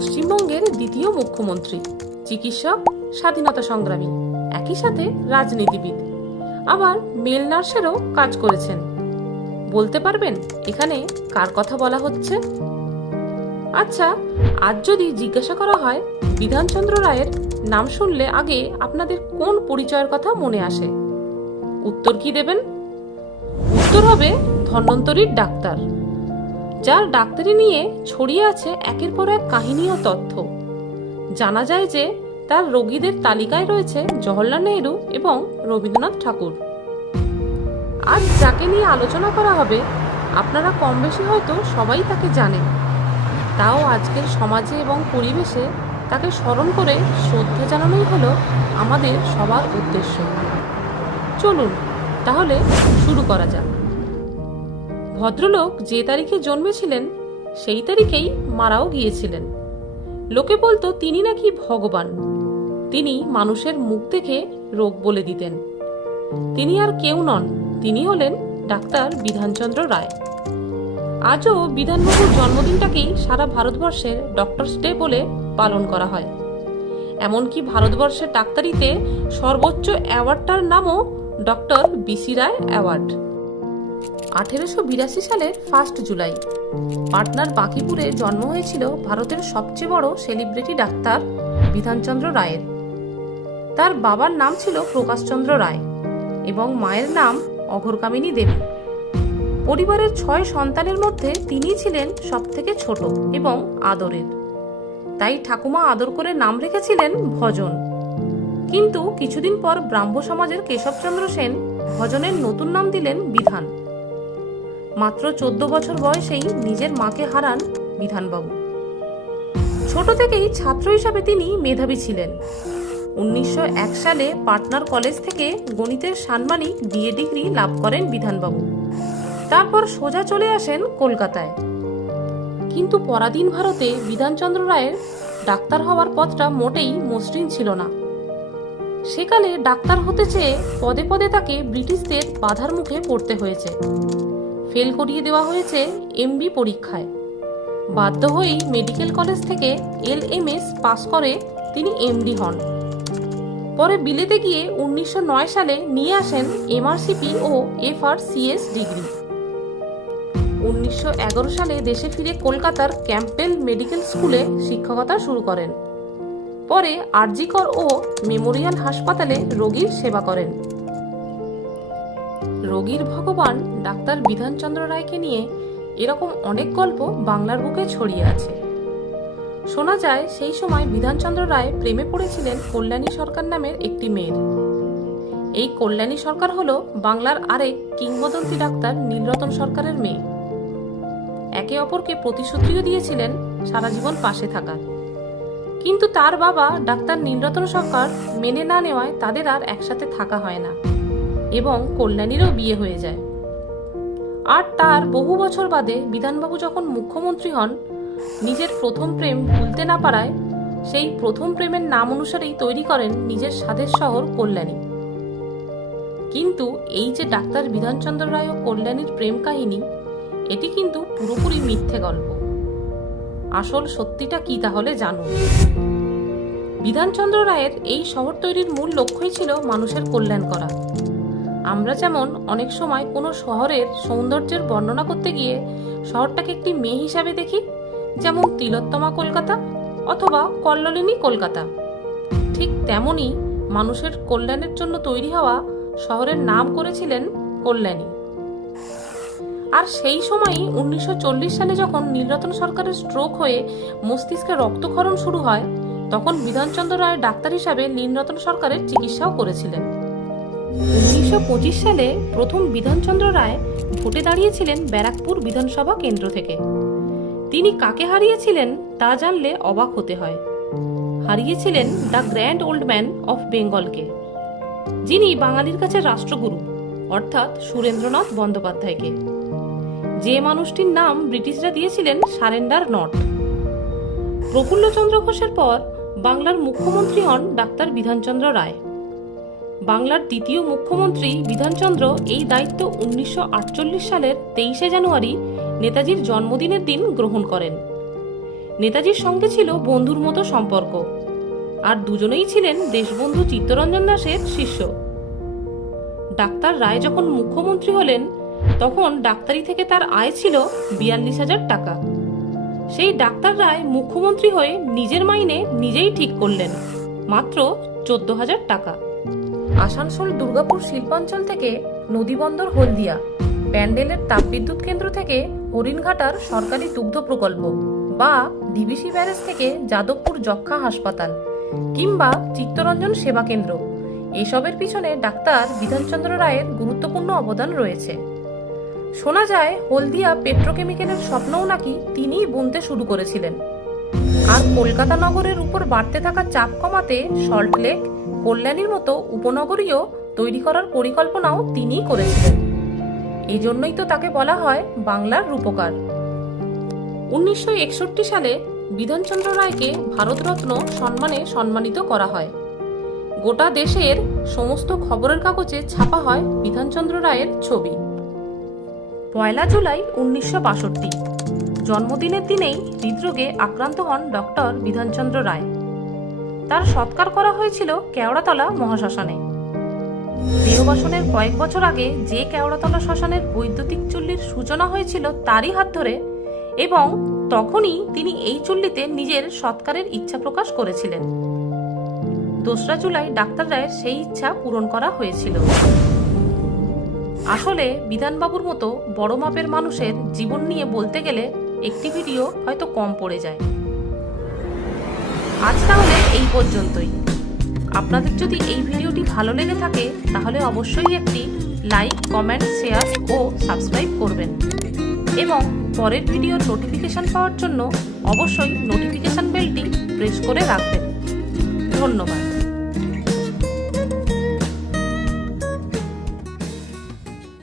পশ্চিমবঙ্গের দ্বিতীয় মুখ্যমন্ত্রী, চিকিৎসক, স্বাধীনতা সংগ্রামী। একই সাথে রাজনীতিবিদ। আবার মেল নার্সেরও কাজ করেছেন। বলতে পারবেন, এখানে কার কথা বলা হচ্ছে? আচ্ছা আজ যদি জিজ্ঞাসা করা হয়, বিধানচন্দ্র রায়ের নাম শুনলে আগে আপনাদের কোন পরিচয়ের কথা মনে আসে? উত্তর কি দেবেন? উত্তর হবে ধন্বন্তরীর ডাক্তার। যার ডাক্তারি নিয়ে ছড়িয়ে আছে একের পর এক কাহিনী ও তথ্য। জানা যায় যে তার রোগীদের তালিকায় রয়েছে জওহরলাল নেহরু এবং রবীন্দ্রনাথ ঠাকুর। আজ যাকে নিয়ে আলোচনা করা হবে, আপনারা কম বেশি হয়তো সবাই তাকে জানেন। তাও আজকের সমাজে এবং পরিবেশে তাকে স্মরণ করে শ্রদ্ধা জানানোই হলো আমাদের সবার উদ্দেশ্য। চলুন, তাহলে শুরু করা যাক। ভদ্রলোক যে তারিখে জন্মেছিলেন, সেই তারিখেই মারাও গিয়েছিলেন। লোকে বলতো তিনি নাকি ভগবান। তিনি মানুষের মুখ দেখে রোগ বলে দিতেন। তিনি আর কেউ নন, তিনি হলেন ডাক্তার বিধানচন্দ্র রায়। আজও বিধানবাবুর জন্মদিনটাকেই সারা ভারতবর্ষের ডক্টরস ডে বলে পালন করা হয়। এমনকি ভারতবর্ষের ডাক্তারিতে সর্বোচ্চ অ্যাওয়ার্ডটার নামও ডক্টর বিসি রায় অ্যাওয়ার্ড। আঠেরোশো বিরাশি সালের ফার্স্ট জুলাই। পাটনার বাঁকিপুরে জন্ম হয়েছিল ভারতের সবচেয়ে বড় সেলিব্রিটি ডাক্তার বিধানচন্দ্র রায়ের। তার বাবার নাম ছিল প্রকাশচন্দ্র রায় এবং মায়ের নাম অঘরকামিনী দেবী। পরিবারের ছয় সন্তানের মধ্যে তিনিই ছিলেন সবথেকে ছোট এবং আদরের। তাই ঠাকুমা আদর করে নাম রেখেছিলেন ভজন। কিন্তু কিছুদিন পর ব্রাহ্ম সমাজের কেশবচন্দ্র সেন ভজনের নতুন নাম দিলেন বিধান। মাত্র চোদ্দ বছর বয়সেই নিজের মাকে হারান বিধানবাবু। ছোট থেকেই ছাত্র হিসাবে তিনি মেধাবী ছিলেন। উনিশশো এক সালে পাটনার কলেজ থেকে গণিতের সাম্মানিক বিএ ডিগ্রি লাভ করেন বিধানবাবু। তারপর সোজা চলে আসেন কলকাতায়। কিন্তু পরাধীন ভারতে বিধানচন্দ্র রায়ের ডাক্তার হওয়ার পথটা মোটেই মসৃণ ছিল না। সেকালে ডাক্তার হতে চেয়ে পদে পদে তাকে ব্রিটিশদের বাধার মুখে পড়তে হয়েছে। ফেল করিয়ে দেওয়া হয়েছে এমবি পরীক্ষায়। বাধ্য হয়েই মেডিকেল কলেজ থেকে এল এম এস পাস করে তিনি এমডি হন। পরে বিলেতে গিয়ে উনিশশো নয় সালে নিয়ে আসেন এমআরসিপি ও এফ আর এফআরসিএস ডিগ্রি। উনিশশো এগারো সালে দেশে ফিরে কলকাতার ক্যাম্পবেল মেডিকেল স্কুলে শিক্ষকতা শুরু করেন। পরে আরজিকর ও মেমোরিয়াল হাসপাতালে রোগীর সেবা করেন। রোগীর ভগবান ডাক্তার বিধানচন্দ্র রায়কে নিয়ে এরকম অনেক গল্প বাংলার বুকে ছড়িয়ে আছে। শোনা যায় সেই সময় বিধানচন্দ্র রায় প্রেমে পড়েছিলেন কল্যাণী সরকার নামের একটি মেয়ের। এই কল্যাণী সরকার হলো বাংলার আরেক কিংবদন্তি ডাক্তার নীলরতন সরকারের মেয়ে। একে অপরকে প্রতিশ্রুতিও দিয়েছিলেন সারা জীবন পাশে থাকার। কিন্তু তার বাবা ডাক্তার নীলরতন সরকার মেনে না নেওয়ায় তাদের আর একসাথে থাকা হয় না। এবং কল্যাণীরও বিয়ে হয়ে যায়। আর তার বহু বছর বাদে বিধানবাবু যখন মুখ্যমন্ত্রী হন, নিজের প্রথম প্রেম ভুলতে না পারায় সেই প্রথম প্রেমের নাম অনুসারেই তৈরি করেন নিজের স্বাদের শহর কল্যাণী। কিন্তু এই যে ডাক্তার বিধানচন্দ্র রায় ও কল্যাণীর প্রেম কাহিনী, এটি কিন্তু পুরোপুরি মিথ্যে গল্প। আসল সত্যিটা কি তাহলে জানুন। বিধানচন্দ্র রায়ের এই শহর তৈরির মূল লক্ষ্যই ছিল মানুষের কল্যাণ করা। আমরা যেমন অনেক সময় কোনো শহরের সৌন্দর্যের বর্ণনা করতে গিয়ে শহরটাকে একটি মেয়ে হিসাবে দেখি, যেমন তিলোত্তমা কলকাতা অথবা কল্লোলিনী কলকাতা। ঠিক তেমনি মানুষের কল্যাণের জন্য তৈরি হওয়া শহরের নাম করেছিলেন কল্যাণী। আর সেই সময়ই উনিশশো চল্লিশ সালে যখন নীলরতন সরকারের স্ট্রোক হয়ে মস্তিষ্কে রক্তক্ষরণ শুরু হয়, তখন বিধানচন্দ্র রায় ডাক্তার হিসাবে নীলরতন সরকারের চিকিৎসাও করেছিলেন। উনিশশো পঁচিশ সালে প্রথম বিধানচন্দ্র রায় ভোটে দাঁড়িয়েছিলেন ব্যারাকপুর বিধানসভা কেন্দ্র থেকে। তিনি কাকে হারিয়েছিলেন তা জানলে অবাক হতে হয়। হারিয়েছিলেন the grand old man of বেঙ্গলকে, যিনি বাঙালির কাছে রাষ্ট্রগুরু, অর্থাৎ সুরেন্দ্রনাথ বন্দ্যোপাধ্যায়কে। যে মানুষটির নাম ব্রিটিশরা দিয়েছিলেন সারেন্ডার নট। প্রফুল্লচন্দ্র ঘোষের পর বাংলার মুখ্যমন্ত্রী হন ডাক্তার বিধানচন্দ্র রায়। বাংলার দ্বিতীয় মুখ্যমন্ত্রী বিধানচন্দ্র এই দায়িত্ব উনিশশো আটচল্লিশ সালের তেইশে জানুয়ারি নেতাজির জন্মদিনের দিন গ্রহণ করেন। নেতাজির সঙ্গে ছিল বন্ধুর মতো সম্পর্ক। আর দুজনেই ছিলেন দেশবন্ধু চিত্তরঞ্জন দাসের শিষ্য। ডাক্তার রায় যখন মুখ্যমন্ত্রী হলেন, তখন ডাক্তারি থেকে তার আয় ছিল বিয়াল্লিশ হাজার টাকা। সেই ডাক্তার রায় মুখ্যমন্ত্রী হয়ে নিজের মাইনে নিজেই ঠিক করলেন, মাত্র চোদ্দ হাজার টাকা। আসানসোল দুর্গাপুর শিল্পাঞ্চল থেকে নদীবন্দর হলদিয়া, প্যান্ডেলের তাপবিদ্যুৎ কেন্দ্র থেকে হরিণঘাটার সরকারি দুগ্ধ প্রকল্প বা ডিবিসি ব্যারেজ থেকে যাদবপুর যক্ষা হাসপাতাল কিংবা চিত্তরঞ্জন সেবা কেন্দ্র। এসবের পিছনে ডাক্তার বিধানচন্দ্র রায়ের গুরুত্বপূর্ণ অবদান রয়েছে। শোনা যায়, হলদিয়া পেট্রোকেমিক্যালের স্বপ্নও নাকি তিনিই বুনতে শুরু করেছিলেন। আর কলকাতা নগরের উপর বাড়তে থাকা চাপ কমাতে সল্টলেক কল্যাণীর মতো উপনগরীও তৈরি করার পরিকল্পনাও তিনিই করেছিলেন। এই জন্যই তো তাকে বলা হয় বাংলার রূপকার। উনিশশো একষট্টি সালে বিধানচন্দ্র রায়কে ভারতরত্ন সম্মানে সম্মানিত করা হয়। গোটা দেশের সমস্ত খবরের কাগজে ছাপা হয় বিধানচন্দ্র রায়ের ছবি। পয়লা জুলাই উনিশশো বাষট্টি। জন্মদিনের দিনেই হৃদরোগে আক্রান্ত হন ডক্টর বিধানচন্দ্র রায়। তার সৎকার করা হয়েছিল কেওড়াতলা মহাশ্মশানে। দেহবাসনের কয়েক বছর আগে যে কেওড়াতলা শ্মশানের বৈদ্যুতিক চুল্লির সূচনা হয়েছিল তারই হাত ধরে এবং তখনই তিনি এই চুল্লিতে নিজের সৎকারের ইচ্ছা প্রকাশ করেছিলেন। দোসরা জুলাই ডাক্তার রায়ের সেই ইচ্ছা পূরণ করা হয়েছিল। আসলে বিধানবাবুর মতো বড় মাপের মানুষের জীবন নিয়ে বলতে গেলে একটি ভিডিও হয়তো কম পড়ে যায়। আজ তাহলে এই পর্যন্তই। আপনাদের যদি এই ভিডিওটি ভালো লেগে থাকে, তাহলে অবশ্যই একটি লাইক, কমেন্ট, শেয়ার ও সাবস্ক্রাইব করবেন। এবং পরের ভিডিওর নোটিফিকেশান পাওয়ার জন্য অবশ্যই নোটিফিকেশান বেলটি প্রেস করে রাখবেন। ধন্যবাদ।